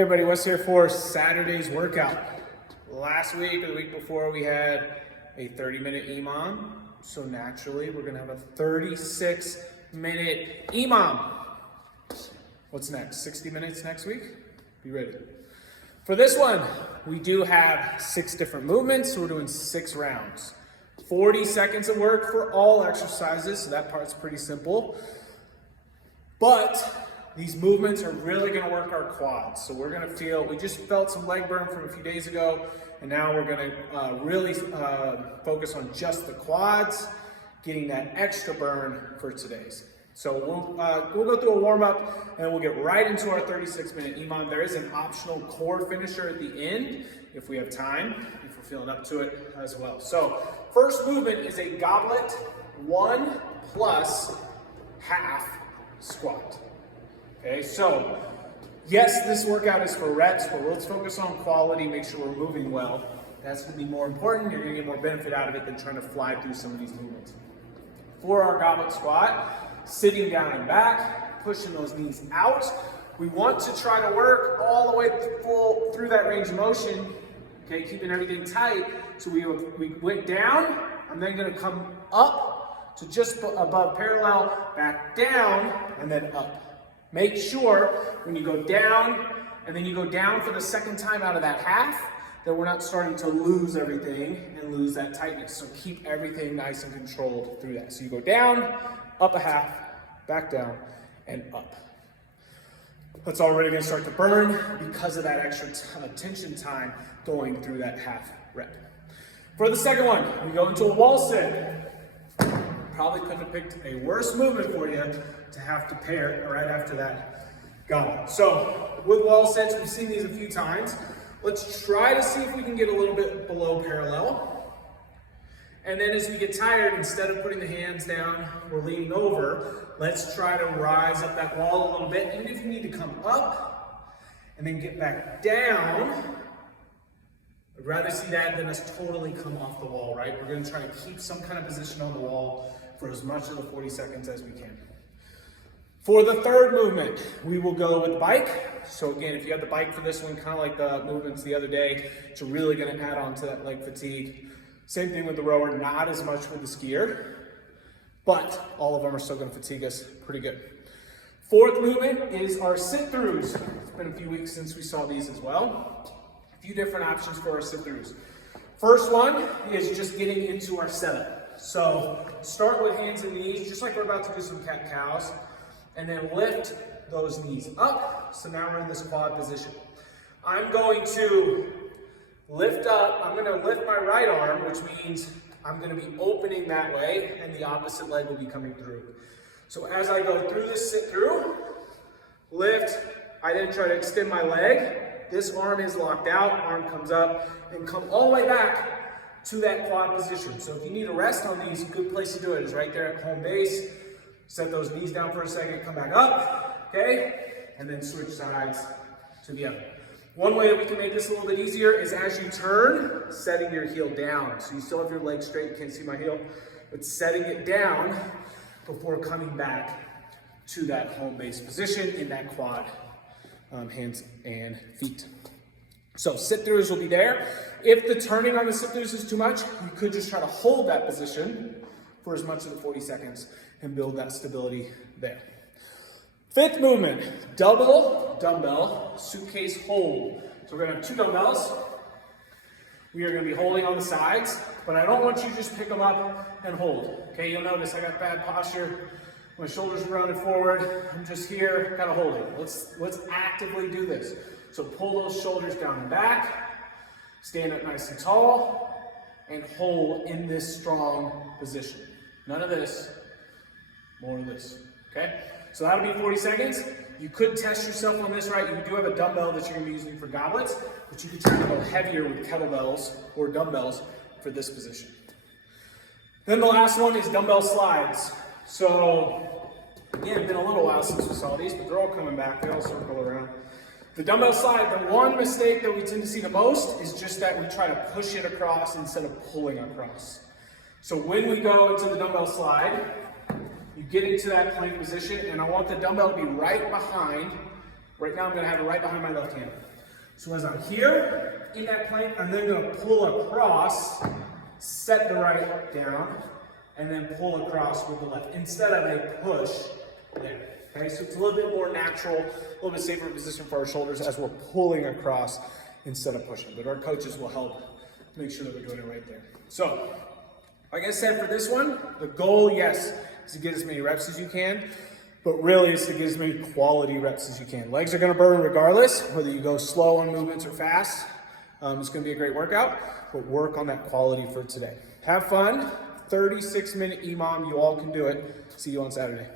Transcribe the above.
Hey everybody, Wes here for Saturday's workout. Last week or the week before we had a 30-minute EMOM. So naturally we're gonna have a 36-minute EMOM. What's next? 60 minutes next week? Be ready. For this one, we do have 6 different movements, so we're doing 6 rounds. 40 seconds of work for all exercises, so that part's pretty simple. But these movements are really gonna work our quads. So we're gonna we just felt some leg burn from a few days ago, and now we're gonna really focus on just the quads, getting that extra burn for today's. So we'll go through a warm up, and then we'll get right into our 36-minute EMOM. There is an optional core finisher at the end, if we have time, if we're feeling up to it as well. So first movement is a goblet 1 plus half squat. Okay, so yes, this workout is for reps, but let's focus on quality, make sure we're moving well. That's gonna be more important. You're gonna get more benefit out of it than trying to fly through some of these movements. For our goblet squat, sitting down and back, pushing those knees out. We want to try to work all the way through that range of motion, okay, keeping everything tight. So we went down, I'm then gonna come up to just above parallel, back down, and then up. Make sure when you go down, and then you go down for the second time out of that half, that we're not starting to lose everything and lose that tightness. So keep everything nice and controlled through that. So you go down, up a half, back down, and up. That's already gonna start to burn because of that extra tension time going through that half rep. For the second one, we go into a wall sit. Probably couldn't have picked a worse movement for you to have to pair right after that goblet. So with wall sets, we've seen these a few times. Let's try to see if we can get a little bit below parallel. And then as we get tired, instead of putting the hands down, we're leaning over. Let's try to rise up that wall a little bit. Even if you need to come up and then get back down, I'd rather see that than us totally come off the wall, right? We're gonna try to keep some kind of position on the wall for as much of the 40 seconds as we can. For the third movement, we will go with the bike. So again, if you have the bike for this one, kind of like the movements the other day, it's really gonna add on to that leg fatigue. Same thing with the rower, not as much with the skier, but all of them are still gonna fatigue us pretty good. Fourth movement is our sit-throughs. It's been a few weeks since we saw these as well. A few different options for our sit-throughs. First one is just getting into our setup. So start with hands and knees, just like we're about to do some cat-cows, and then lift those knees up. So now we're in this quad position. I'm going to lift up, I'm gonna lift my right arm, which means I'm gonna be opening that way, and the opposite leg will be coming through. So as I go through this sit-through, lift, I then try to extend my leg. This arm is locked out, arm comes up, and come all the way back to that quad position. So if you need a rest on these, a good place to do it is right there at home base. Set those knees down for a second, come back up, okay? And then switch sides to the other. One way that we can make this a little bit easier is as you turn, setting your heel down. So you still have your leg straight, you can't see my heel, but setting it down before coming back to that home base position in that quad, hands and feet. So sit-throughs will be there. If the turning on the sit-throughs is too much, you could just try to hold that position for as much of the 40 seconds and build that stability there. Fifth movement, double dumbbell suitcase hold. So we're gonna have 2 dumbbells. We are gonna be holding on the sides, but I don't want you to just pick them up and hold. Okay, you'll notice I got bad posture. My shoulders are rounded forward. I'm just here, kind of holding. Let's actively do this. So pull those shoulders down and back, stand up nice and tall, and hold in this strong position. None of this, more of this, okay? So that'll be 40 seconds. You could test yourself on this, right? You do have a dumbbell that you're gonna be using for goblets, but you could try to go heavier with kettlebells or dumbbells for this position. Then the last one is dumbbell slides. So, again, it's been a little while since we saw these, but they're all coming back. They all circle around. The dumbbell slide, the one mistake that we tend to see the most is just that we try to push it across instead of pulling across. So when we go into the dumbbell slide, you get into that plank position, and I want the dumbbell to be right behind Right now I'm gonna have it right behind my left hand. So as I'm here in that plank, I'm then gonna pull across, set the right down, and then pull across with the left, instead of a push there. Okay, so it's a little bit more natural, a little bit safer position for our shoulders as we're pulling across instead of pushing. But our coaches will help make sure that we're doing it right there. So, like I said, for this one, the goal, yes, is to get as many reps as you can, but really it's to get as many quality reps as you can. Legs are gonna burn regardless, whether you go slow on movements or fast. It's gonna be a great workout, but work on that quality for today. Have fun, 36-minute EMOM, you all can do it. See you on Saturday.